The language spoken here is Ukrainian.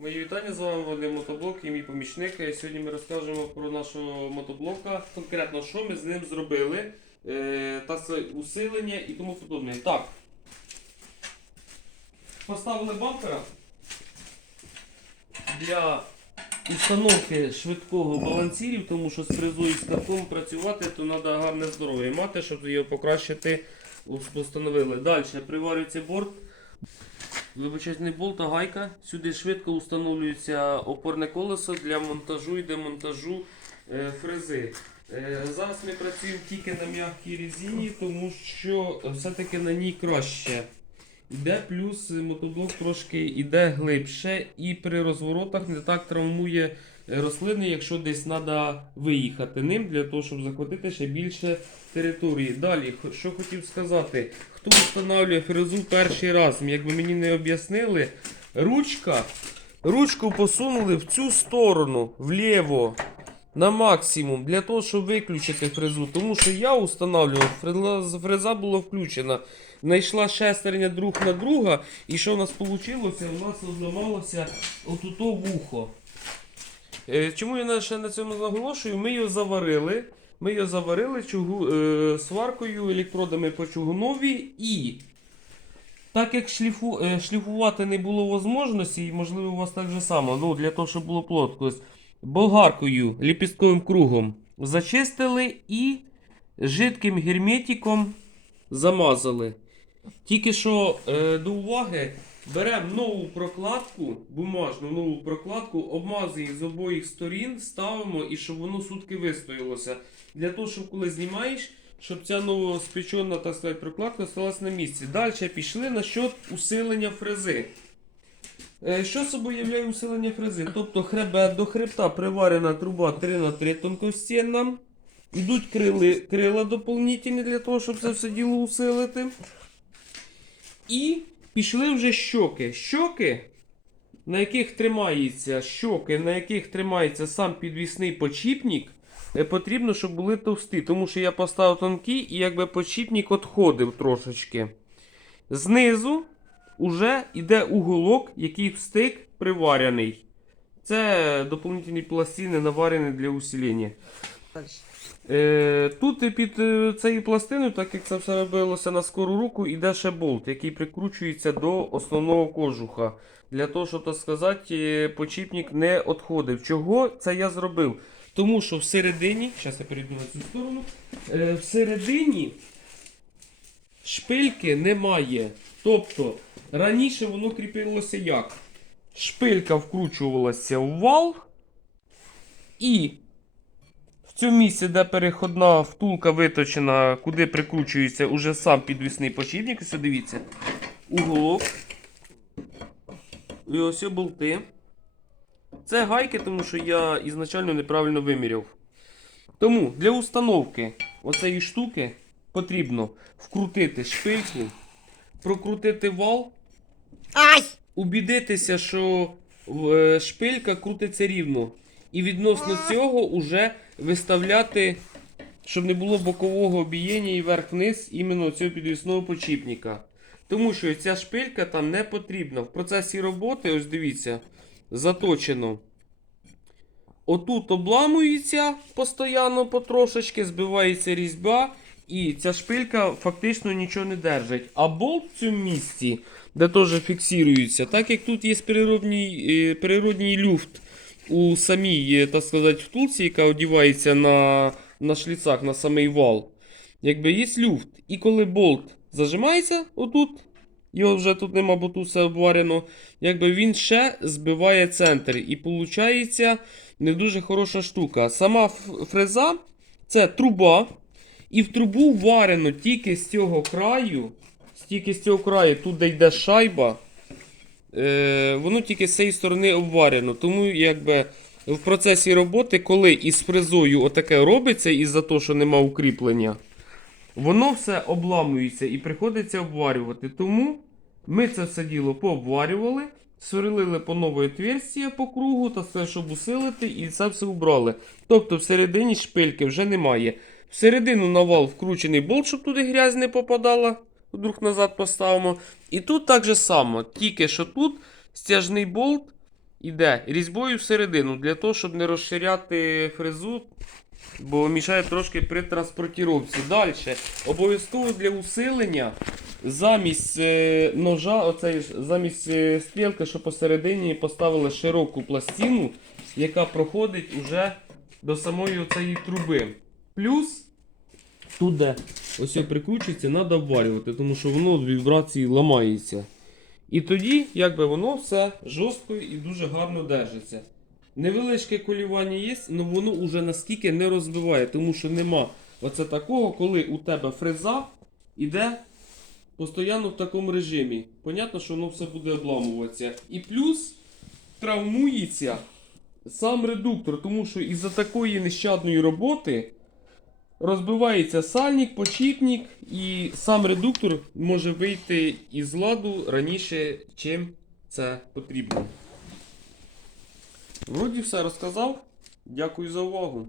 Мої вітання з вами Вадим Мотоблок і мій помічник. Е, Сьогодні ми розкажемо про нашого мотоблока, конкретно що ми з ним зробили, е, та усилення і тому подобне. Так. Поставили бампера для установки швидкого балансірів, тому що з фрезою і з карком працювати, то треба гарне здоров'я мати, щоб його покращити. Установили. Далі приварюється борт. Вибачайте, болт, та гайка. Сюди швидко встановлюється опорне колесо для монтажу і демонтажу е, фрези. Е, зараз ми працюємо тільки на м'якій резині, тому що все-таки на ній краще. Іде плюс мотоблок трошки іде глибше і при розворотах не так травмує е, рослини, якщо десь треба виїхати ним для того, щоб захватити ще більше території. Далі, що хотів сказати, хто встановлює фрезу перший раз, якби мені не об'яснили, ручка, ручку посунули в цю сторону, вліво. На максимум для того, щоб виключити фрезу. Тому що я устанавливав, фреза, фреза була включена. Знайшла шестерня друг на друга. І що в нас вийшло? У нас зламалося отуто вухо. Е, Чому я ще на цьому наголошую? Ми його заварили. Ми його заварили чугу, е, сваркою, електродами по чугунові і. Так як шліфу, е, шліфувати не було можливості, і можливо у вас так же само, ну, для того, щоб було плотко, болгаркою, ліпістковим кругом зачистили і жидким герметиком замазали. Тільки що е, до уваги беремо нову прокладку, бумажну нову прокладку, обмазуємо з обох сторін, ставимо і щоб воно сутки вистоялося. Для того, щоб коли знімаєш, щоб ця новоспечена так сказати, прокладка осталась на місці. Далі пішли на счет усилення фрези. Е, Що собою являє усилення фрези? Тобто хребет до хребта приварена труба 3х3 тонкостінна. Йдуть крили, крила доповнительні для того, щоб це все діло усилити. І пішли вже щоки. Щоки, на яких тримається щоки, на яких тримається сам підвісний почіпник, е, потрібно, щоб були товсті. Тому що я поставив тонкий і якби почіпник відходив трошечки. Знизу вже йде уголок, який встиг приварений. Це доповнительні пластини наварені для усилення. Е, тут під е, цією пластиною, так як це все робилося на скору руку, іде ще болт, який прикручується до основного кожуха. Для того, щоб так сказати, е, почіпник не відходив. Чого це я зробив? Тому що всередині, зараз я перейду на цю сторону, всередині шпильки немає. Тобто раніше воно кріпилося як? Шпилька вкручувалася в вал і в цьому місці, де переходна втулка виточена, куди прикручується уже сам підвісний почіпник, ось дивіться, уголок. І ось болти. Це гайки, тому що я ізначально неправильно виміряв. Тому для установки оцеї штуки потрібно вкрутити шпильку, прокрутити вал, Ай! убідитися, що е, шпилька крутиться рівно. І відносно цього уже виставляти, щоб не було бокового обієння і вверх-вниз іменно цього підвісного почіпника. Тому що ця шпилька там не потрібна. В процесі роботи, ось дивіться, заточено. Отут обламується постійно потрошечки, збивається різьба, і ця шпилька фактично нічого не держить. А болт в цьому місці, де теж фіксується, так як тут є природній, е, природній люфт у самій, е, так сказати, втулці, яка одівається на, на шліцах, на самий вал, якби є люфт. І коли болт зажимається отут, його вже тут нема, бо тут все обварено, якби він ще збиває центр. І виходить не дуже хороша штука. Сама фреза це труба. І в трубу варено тільки з цього краю, тільки з цього краю, тут де йде шайба, е, воно тільки з цієї сторони обварено. Тому якби в процесі роботи, коли із фрезою отаке робиться, із-за того, що нема укріплення, воно все обламується і приходиться обварювати. Тому ми це все діло пообварювали, сверлили по нове отверстие по кругу, та все, щоб усилити, і це все убрали. Тобто всередині шпильки вже немає. Всередину на вал вкручений болт, щоб туди грязь не попадала. Вдруг назад поставимо. І тут так же само, тільки що тут стяжний болт, іде різьбою всередину, для того, щоб не розширяти фрезу, бо мішає трошки при транспортіровці. Далі, обов'язково для усилення замість е, ножа, оцей, замість е, стрілки, що посередині поставили широку пластину, яка проходить уже до самої оцеї труби. Плюс тут, де ось прикручується, треба обвалювати, тому що воно від вібрації ламається. І тоді, якби воно все жорстко і дуже гарно держиться. Невеличке колівання є, але воно вже наскільки не розбиває, тому що нема оце такого, коли у тебе фреза іде постійно в такому режимі. Понятно, що воно все буде обламуватися. І плюс травмується сам редуктор, тому що із-за такої нещадної роботи розбивається сальник, почіпник, і сам редуктор може вийти із ладу раніше, чим це потрібно. Вроді все розказав. Дякую за увагу.